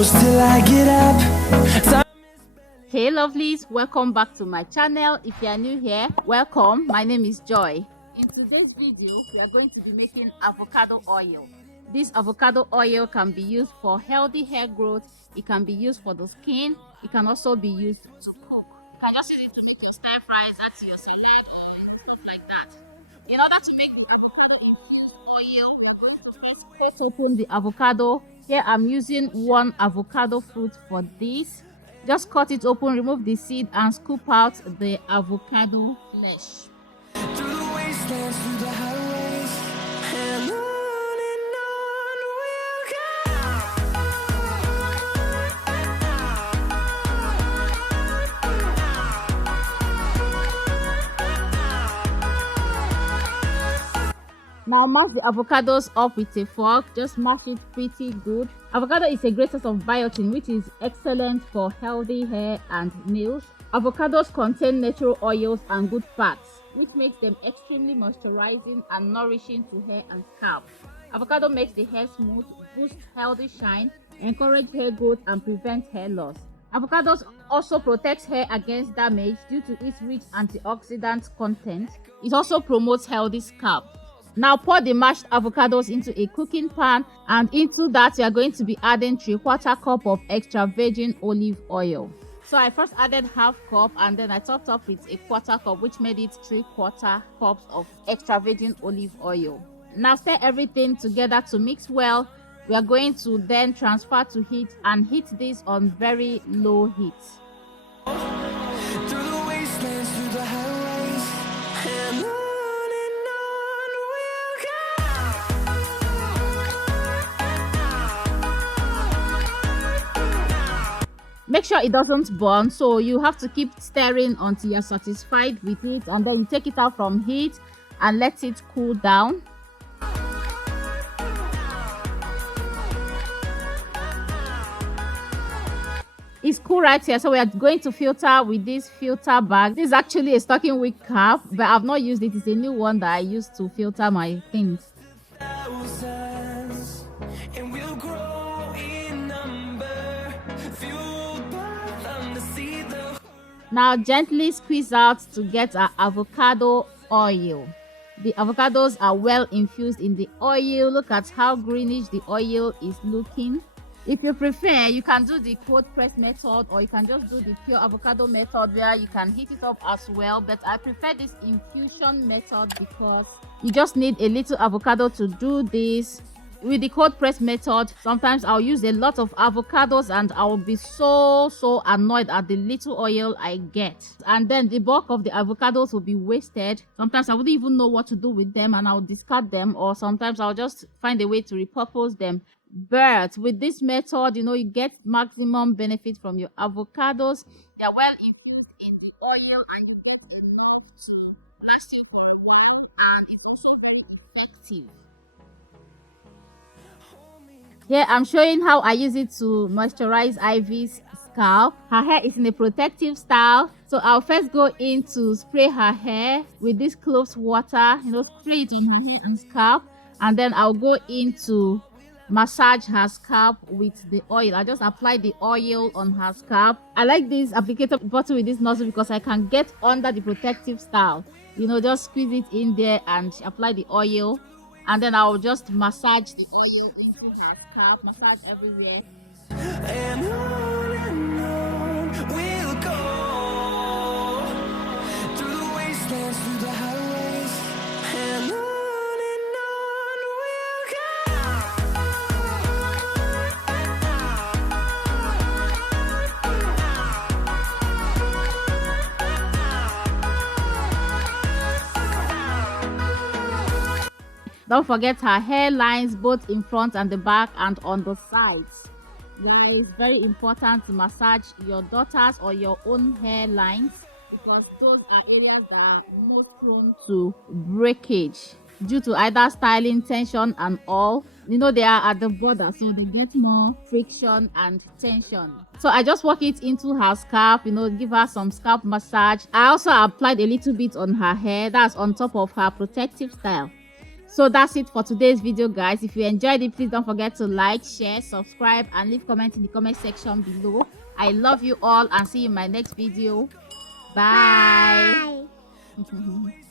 close till I get up. Hey lovelies, welcome back to my channel. If you are new here, welcome. My name is Joy. In today's video, we are going to be making avocado oil. This avocado oil can be used for healthy hair growth. It can be used for the skin. It can also be used to cook. You can just use it to make your stir fries, add to your salad, or stuff like that. In order to make the avocado infused oil, we're going to first cut open the avocado. Here I'm using one avocado fruit for this. Just cut it open, remove the seed, and scoop out the avocado flesh. Through the wastelands, through the highways, and on we'll Now mash the avocados up with a fork. Just mash it pretty good. Avocado is a great source of biotin, which is excellent for healthy hair and nails. Avocados contain natural oils and good fats, which makes them extremely moisturizing and nourishing to hair and scalp. Avocado makes the hair smooth, boosts healthy shine, encourage hair growth, and prevent hair loss. Avocados also protects hair against damage due to its rich antioxidant content. It also promotes healthy scalp. Now pour the mashed avocados into a cooking pan, and into that you are going to be adding 3/4 cup of extra virgin olive oil. So I first added half cup, and then I topped up with 1/4 cup, which made it 3/4 cups of extra virgin olive oil. Now stir everything together to mix well. We are going to then transfer to heat and heat this on very low heat. through the wastelands, through the highways, and on we'll go. Make sure it doesn't burn, so you have to keep stirring until you're satisfied with it, and then you take it out from heat and let it cool down. It's cool right here, so we are going to filter with this filter bag. This is actually a stocking wig cap, but I've not used it. It's a new one that I use to filter my things. Thousands, and we'll grow in number, fueled by them to see the. Now gently squeeze out to get our avocado oil. The avocados are well infused in the oil. Look at how greenish the oil is looking. If you prefer, you can do the cold press method, or you can just do the pure avocado method where you can heat it up as well. But I prefer this infusion method because you just need a little avocado to do this. With the cold press method, sometimes I'll use a lot of avocados and I'll be so annoyed at the little oil I get. And then the bulk of the avocados will be wasted. Sometimes I wouldn't even know what to do with them and I'll discard them, or sometimes I'll just find a way to repurpose them. But with this method, you know, you get maximum benefit from your avocados. They are well infused in the oil and you get enough to last you for a while, and it's also effective. Here I'm showing how I use it to moisturize Ivy's scalp. Her hair is in a protective style, so I'll first go in to spray her hair with this cloves water, you know, spray it on her hair and scalp, and then I'll go in to massage her scalp with the oil. I just apply the oil on her scalp. I like this applicator bottle with this nozzle because I can get under the protective style, you know, just squeeze it in there and apply the oil, and then I'll just massage the oil into her scalp, massage everywhere. And on we'll go, through the wastelands, through the highways, and on we'll go. Don't forget her hairlines, both in front and the back and on the sides. It's very important to massage your daughter's or your own hairlines because those are areas that are most prone to breakage due to either styling, tension, and all. You know, they are at the border, so they get more friction and tension. So I just work it into her scalp, you know, give her some scalp massage. I also applied a little bit on her hair. That's on top of her protective style. So that's it for today's video, guys. If you enjoyed it, please don't forget to like, share, subscribe, and leave comments in the comment section below. I love you all and see you in my next video. Bye. Bye.